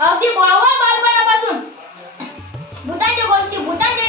अगदी बावन बालपणापासून. भूतांच्या गोष्टी भूतांच्या